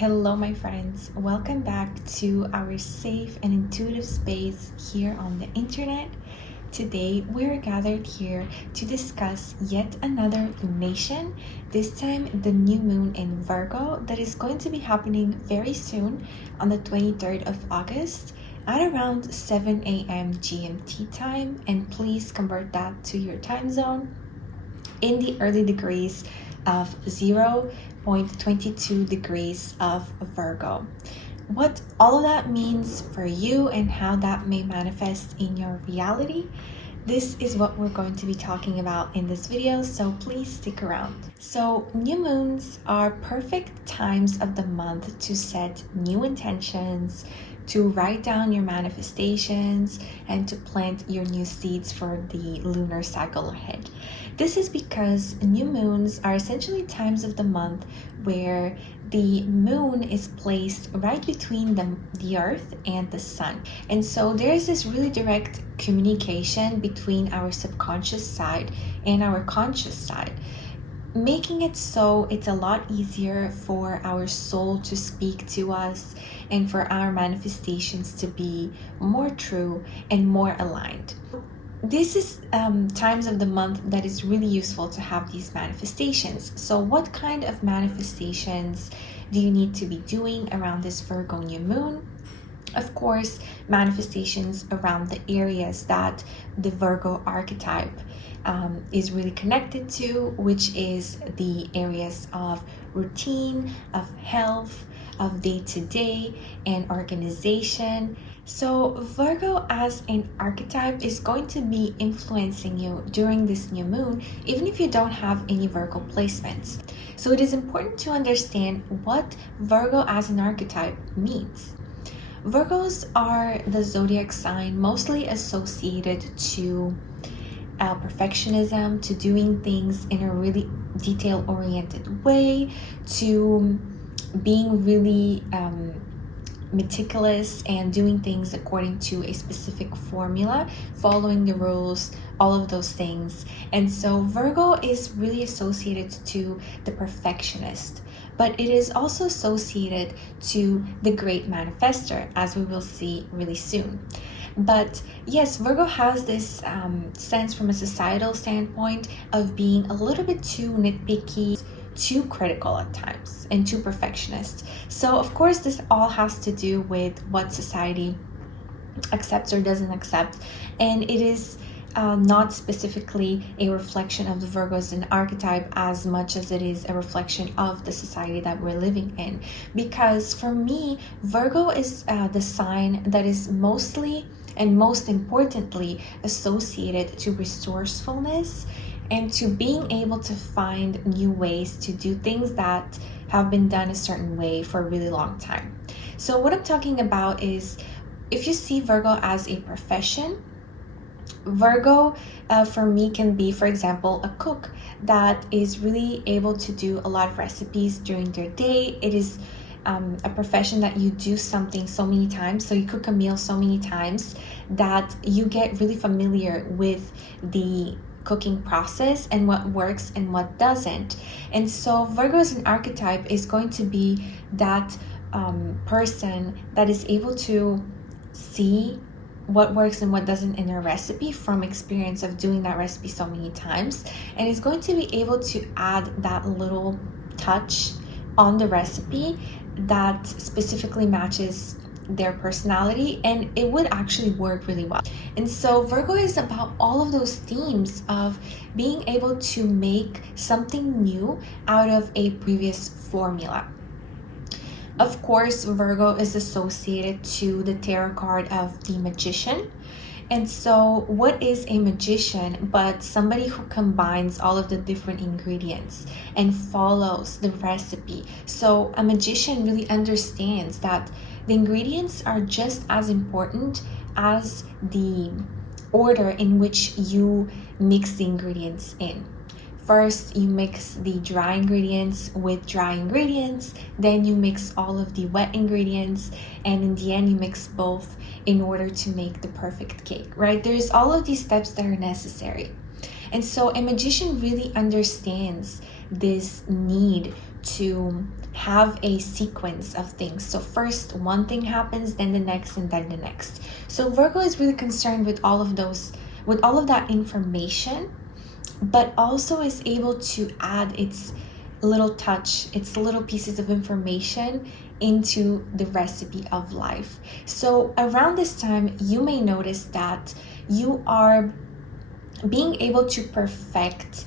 Hello, my friends. Welcome back to our safe and intuitive space here on the internet. Today, we're gathered here to discuss yet another lunation, this time the new moon in Virgo that is going to be happening very soon on the 23rd of August at around 7 a.m. GMT time. And please convert that to your time zone in the early degrees of 0.22 degrees of Virgo. What all of that means for you and how that may manifest in your reality, this is what we're going to be talking about in this video, so please stick around. So new moons are perfect times of the month to set new intentions, to write down your manifestations, and to plant your new seeds for the lunar cycle ahead. This is because new moons are essentially times of the month where the moon is placed right between the earth and the sun. And so there's this really direct communication between our subconscious side and our conscious side, making it so it's a lot easier for our soul to speak to us and for our manifestations to be more true and more aligned. This is times of the month that is really useful to have these manifestations. So what kind of manifestations do you need to be doing around this Virgo new moon? Of course, manifestations around the areas that the Virgo archetype is really connected to, which is the areas of routine, of health, of day-to-day, and organization. So Virgo as an archetype is going to be influencing you during this new moon, even if you don't have any Virgo placements. So it is important to understand what Virgo as an archetype means. Virgos are the zodiac sign mostly associated to perfectionism, to doing things in a really detail-oriented way, to being really meticulous and doing things according to a specific formula, following the rules, all of those things. And so Virgo is really associated to the perfectionist, but it is also associated to the great manifester, as we will see really soon. But yes, Virgo has this sense from a societal standpoint of being a little bit too nitpicky, too critical at times, and too perfectionist. So of course this all has to do with what society accepts or doesn't accept, and it is not specifically a reflection of the Virgos in archetype as much as it is a reflection of the society that we're living in. Because for me, Virgo is the sign that is mostly and most importantly associated to resourcefulness and to being able to find new ways to do things that have been done a certain way for a really long time. So what I'm talking about is, if you see Virgo as a profession, Virgo for me can be, for example, a cook that is really able to do a lot of recipes during their day. It is a profession that you do something so many times, so you cook a meal so many times that you get really familiar with the cooking process and what works and what doesn't. And so Virgo as an archetype is going to be that person that is able to see what works and what doesn't in a recipe from experience of doing that recipe so many times, and is going to be able to add that little touch on the recipe that specifically matches their personality, and it would actually work really well. And so Virgo is about all of those themes of being able to make something new out of a previous formula. Of course, Virgo is associated to the tarot card of the Magician. And so what is a magician but somebody who combines all of the different ingredients and follows the recipe? So a magician really understands that the ingredients are just as important as the order in which you mix the ingredients in. First, you mix the dry ingredients with dry ingredients, then you mix all of the wet ingredients, and in the end you mix both in order to make the perfect cake, right? There's all of these steps that are necessary. And so a magician really understands this need to have a sequence of things. So first one thing happens, then the next, and then the next. So Virgo is really concerned with all of that information, but also is able to add its little touch, its little pieces of information into the recipe of life. So around this time, you may notice that you are being able to perfect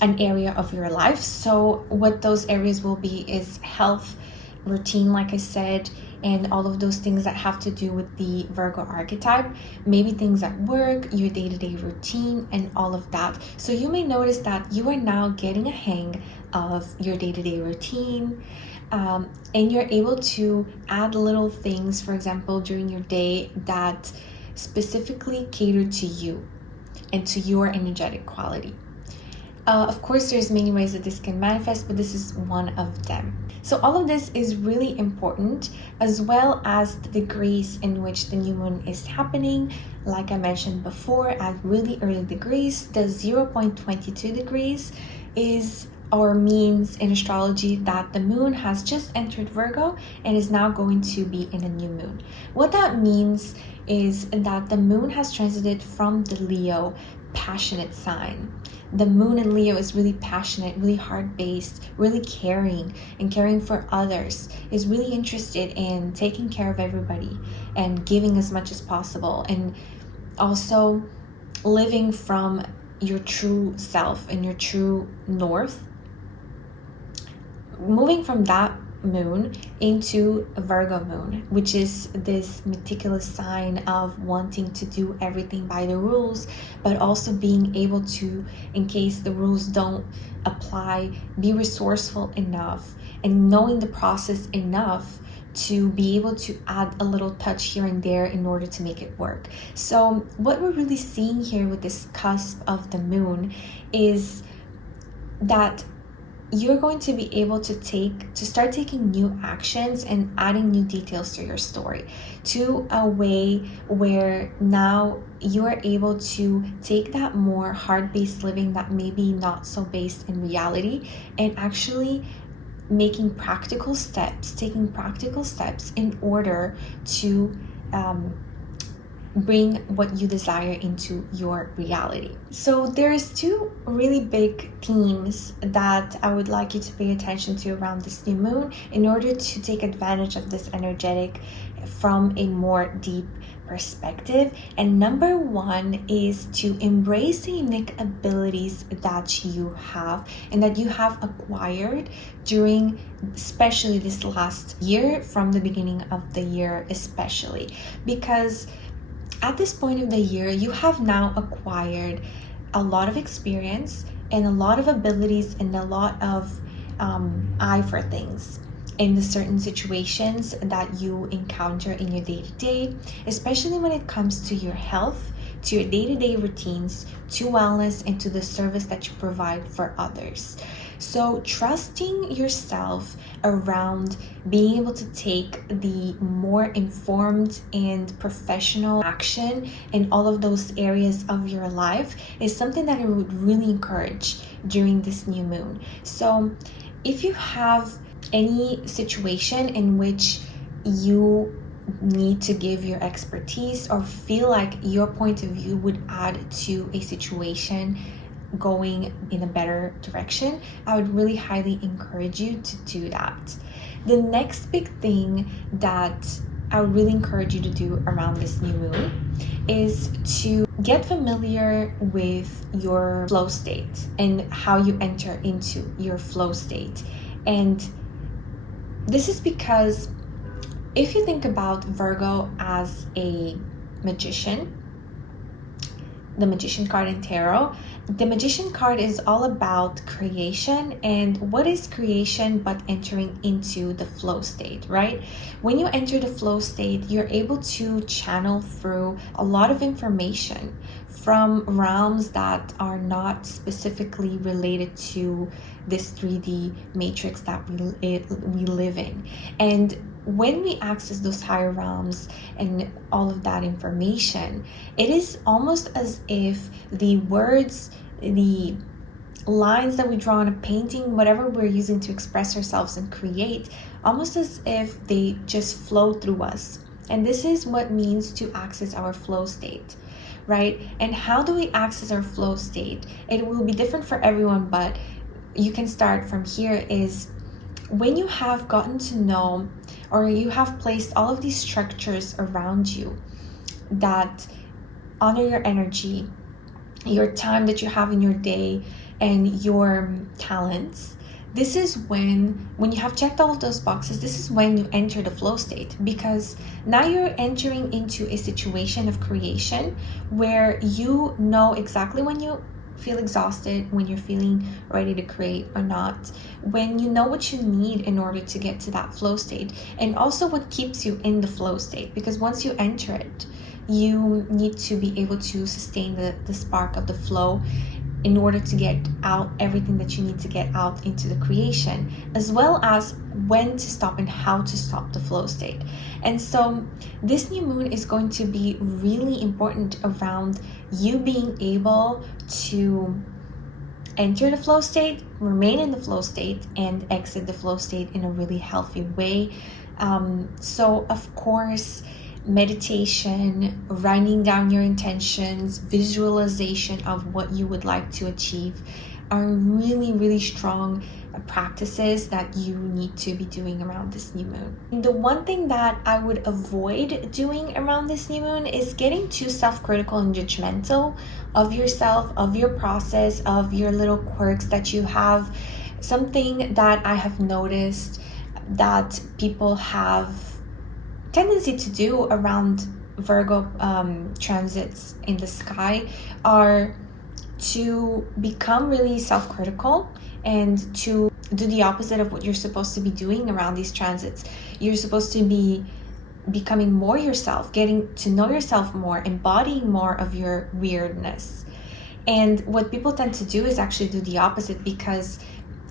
an area of your life. So what those areas will be is health, routine, like I said, and all of those things that have to do with the Virgo archetype, maybe things at work, your day-to-day routine, and all of that. So you may notice that you are now getting a hang of your day-to-day routine, and you're able to add little things, for example, during your day that specifically cater to you and to your energetic quality. Of course, there's many ways that this can manifest, but this is one of them. So all of this is really important, as well as the degrees in which the new moon is happening. Like I mentioned before, at really early degrees, the 0.22 degrees is or means in astrology that the moon has just entered Virgo and is now going to be in a new moon. What that means is that the moon has transited from the Leo passionate sign. The moon in Leo is really passionate, really heart-based, really caring, and caring for others, is really interested in taking care of everybody and giving as much as possible, and also living from your true self and your true north. Moving from that moon into a Virgo moon, which is this meticulous sign of wanting to do everything by the rules, but also being able to, in case the rules don't apply, be resourceful enough and knowing the process enough to be able to add a little touch here and there in order to make it work. So what we're really seeing here with this cusp of the moon is that you're going to be able to start taking new actions and adding new details to your story, to a way where now you are able to take that more heart-based living that maybe not so based in reality, and actually taking practical steps in order to bring what you desire into your reality. So there's two really big themes that I would like you to pay attention to around this new moon in order to take advantage of this energetic from a more deep perspective. And number one is to embrace the unique abilities that you have and that you have acquired during especially this last year, from the beginning of the year especially, because at this point of the year, you have now acquired a lot of experience and a lot of abilities and a lot of eye for things in the certain situations that you encounter in your day-to-day, especially when it comes to your health, to your day-to-day routines, to wellness, and to the service that you provide for others. So trusting yourself around being able to take the more informed and professional action in all of those areas of your life is something that I would really encourage during this new moon. So if you have any situation in which you need to give your expertise or feel like your point of view would add to a situation going in a better direction, I would really highly encourage you to do that. The next big thing that I would really encourage you to do around this new moon is to get familiar with your flow state and how you enter into your flow state. And this is because if you think about Virgo as a magician, the Magician card in tarot, the Magician card is all about creation. And what is creation but entering into the flow state, right? When you enter the flow state, you're able to channel through a lot of information from realms that are not specifically related to this 3D matrix that we live in. And when we access those higher realms and all of that information, it is almost as if the words, the lines that we draw on a painting, whatever we're using to express ourselves and create, almost as if they just flow through us. And this is what means to access our flow state, right? And how do we access our flow state? It will be different for everyone, but you can start from here. Is when you have gotten to know, or you have placed all of these structures around you that honor your energy, your time that you have in your day, and your talents. This is when you have checked all of those boxes, this is when you enter the flow state, because now you're entering into a situation of creation where you know exactly when you feel exhausted, when you're feeling ready to create or not, when you know what you need in order to get to that flow state, and also what keeps you in the flow state, because once you enter it, you need to be able to sustain the spark of the flow in order to get out everything that you need to get out into the creation, as well as when to stop and how to stop the flow state. And so this new moon is going to be really important around you being able to enter the flow state, remain in the flow state, and exit the flow state in a really healthy way. So of course, meditation, writing down your intentions, visualization of what you would like to achieve are really, really strong practices that you need to be doing around this new moon. And the one thing that I would avoid doing around this new moon is getting too self-critical and judgmental of yourself, of your process, of your little quirks that you have. Something that I have noticed that people have tendency to do around Virgo transits in the sky are to become really self-critical and to do the opposite of what you're supposed to be doing around these transits. You're supposed to be becoming more yourself, getting to know yourself more, embodying more of your weirdness. And what people tend to do is actually do the opposite, because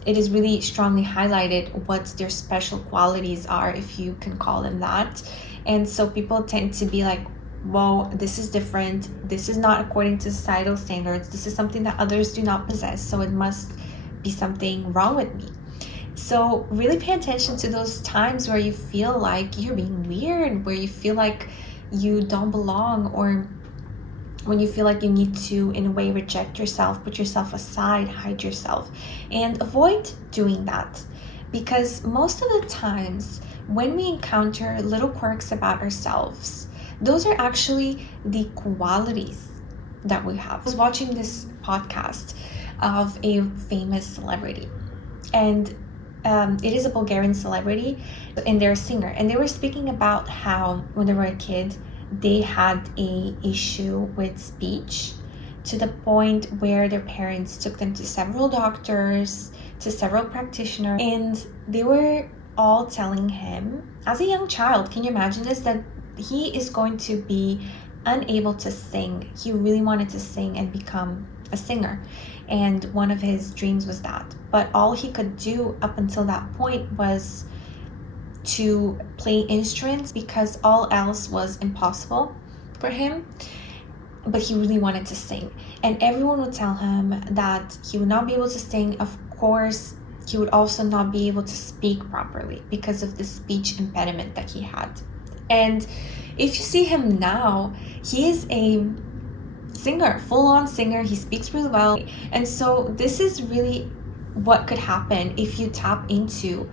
it is really strongly highlighted what their special qualities are, if you can call them that. And so people tend to be like, whoa, this is different. This is not according to societal standards. This is something that others do not possess. So it must be something wrong with me. So really pay attention to those times where you feel like you're being weird, where you feel like you don't belong, or when you feel like you need to, in a way, reject yourself, put yourself aside, hide yourself, and avoid doing that. Because most of the times when we encounter little quirks about ourselves, those are actually the qualities that we have. I was watching this podcast of a famous celebrity, and it is a Bulgarian celebrity, and they're a singer, and they were speaking about how when they were a kid, they had a issue with speech, to the point where their parents took them to several doctors, to several practitioners, and they were all telling him, as a young child, can you imagine this, that he is going to be unable to sing. He really wanted to sing and become a singer, and one of his dreams was that, but all he could do up until that point was to play instruments, because all else was impossible for him. But he really wanted to sing, and everyone would tell him that he would not be able to sing. Of course, he would also not be able to speak properly because of the speech impediment that he had. And if you see him now, he is a singer, full-on singer. He speaks really well. And so this is really what could happen if you tap into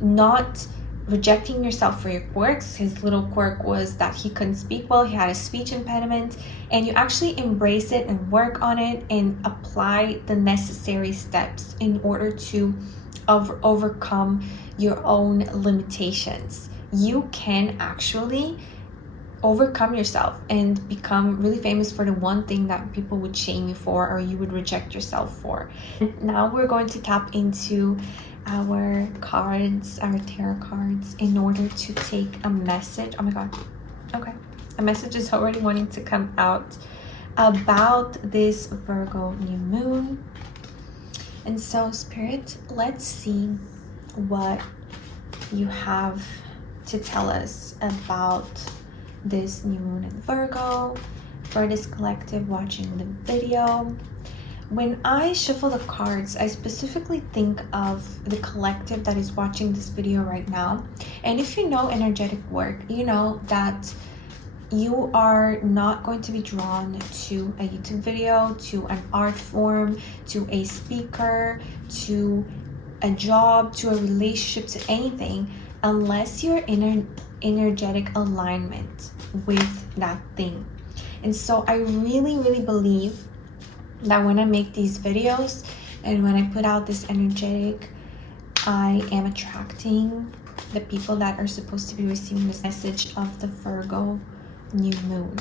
not rejecting yourself for your quirks. His little quirk was that he couldn't speak well, he had a speech impediment, and you actually embrace it and work on it and apply the necessary steps in order to overcome your own limitations. You can actually overcome yourself and become really famous for the one thing that people would shame you for, or you would reject yourself for. And now we're going to tap into our cards, our tarot cards, in order to take a message. Oh my god, okay, a message is already wanting to come out about this Virgo new moon. And so, Spirit, let's see what you have to tell us about this new moon in Virgo for this collective watching the video. When I shuffle the cards, I specifically think of the collective that is watching this video right now. And if you know energetic work, you know that you are not going to be drawn to a YouTube video, to an art form, to a speaker, to a job, to a relationship, to anything, unless you're in an energetic alignment with that thing. And so I really, really believe that when I make these videos and when I put out this energetic, I am attracting the people that are supposed to be receiving this message of the Virgo new moon.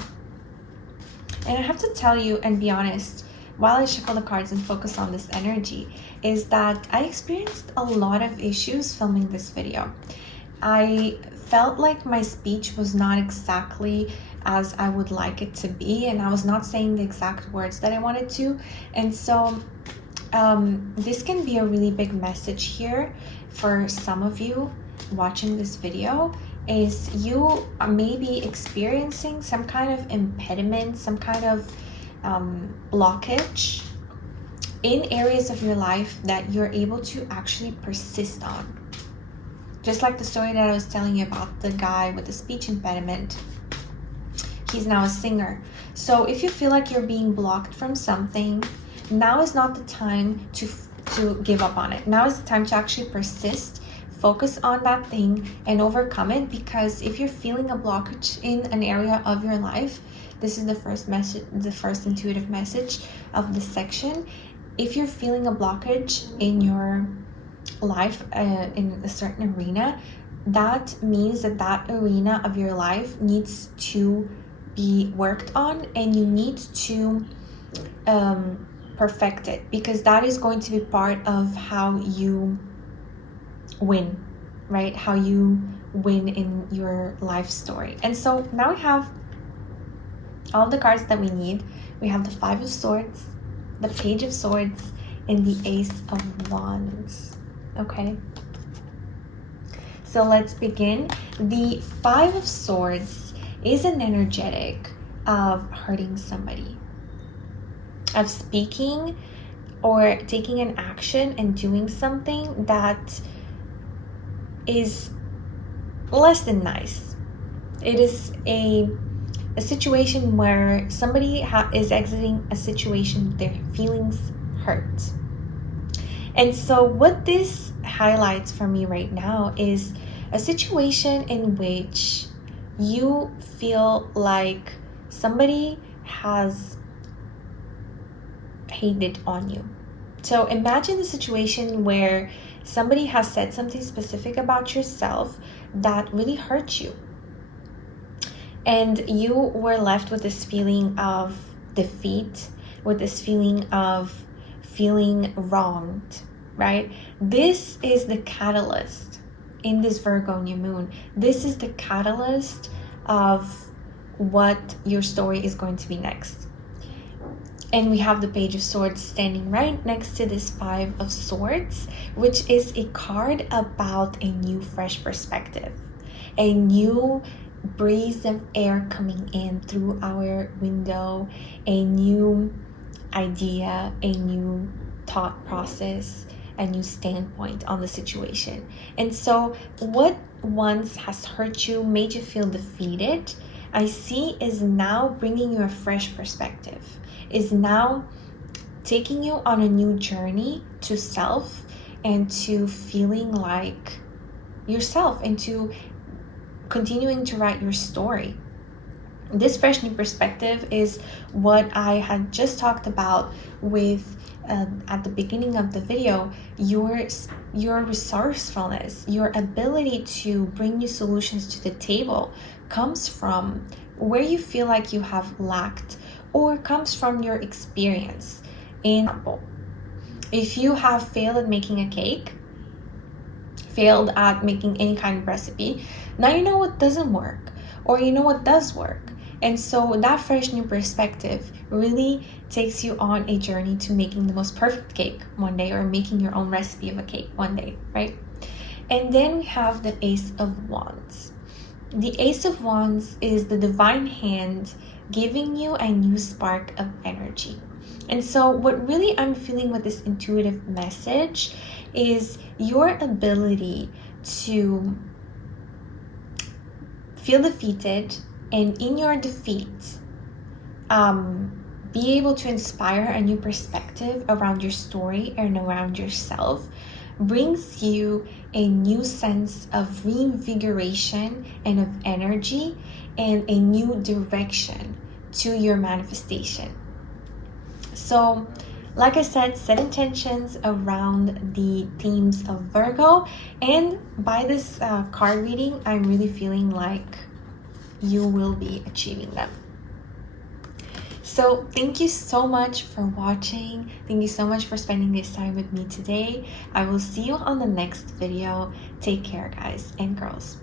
And I have to tell you and be honest, while I shuffle the cards and focus on this energy, is that I experienced a lot of issues filming this video. I felt like my speech was not exactly as I would like it to be, and I was not saying the exact words that I wanted to. And so this can be a really big message here for some of you watching this video, is you may be experiencing some kind of impediment, some kind of blockage in areas of your life that you're able to actually persist on. Just like the story that I was telling you about the guy with the speech impediment. He's now a singer. So if you feel like you're being blocked from something, now is not the time to give up on it. Now is the time to actually persist, focus on that thing and overcome it. Because if you're feeling a blockage in an area of your life, this is the first message, the first intuitive message of this section. If you're feeling a blockage in your life in a certain arena, that means that that arena of your life needs to be worked on, and you need to perfect it, because that is going to be part of how you win, right? How you win in your life story. And so now we have all the cards that we need. We have the Five of Swords, the Page of Swords, and the Ace of Wands. Okay, so let's begin. The Five of Swords is an energetic of hurting somebody, of speaking or taking an action and doing something that is less than nice. It is a situation where somebody is exiting a situation with their feelings hurt. And so what this highlights for me right now is a situation in which you feel like somebody has hated on you. So imagine the situation where somebody has said something specific about yourself that really hurt you, and you were left with this feeling of defeat, with this feeling of feeling wronged, right? This is the catalyst in this Virgo new moon. This is the catalyst of what your story is going to be next. And we have the Page of Swords standing right next to this Five of Swords, which is a card about a new fresh perspective, a new breeze of air coming in through our window, a new idea, a new thought process, a new standpoint on the situation. And so what once has hurt you, made you feel defeated, I see is now bringing you a fresh perspective, is now taking you on a new journey to self and to feeling like yourself and to continuing to write your story. This fresh new perspective is what I had just talked about with at the beginning of the video, your resourcefulness, your ability to bring new solutions to the table comes from where you feel like you have lacked, or comes from your experience. In example, if you have failed at making a cake, failed at making any kind of recipe, now you know what doesn't work, or you know what does work. And so that fresh new perspective really takes you on a journey to making the most perfect cake one day, or making your own recipe of a cake one day, right? And then we have the Ace of Wands. The Ace of Wands is the divine hand giving you a new spark of energy. And so what really I'm feeling with this intuitive message is your ability to feel defeated, and in your defeat, be able to inspire a new perspective around your story and around yourself brings you a new sense of reinvigoration and of energy and a new direction to your manifestation. So, like I said, set intentions around the themes of Virgo, and by this card reading, I'm really feeling like you will be achieving them. So thank you so much for watching. Thank you so much for spending this time with me today. I will see you on the next video. Take care, guys and girls.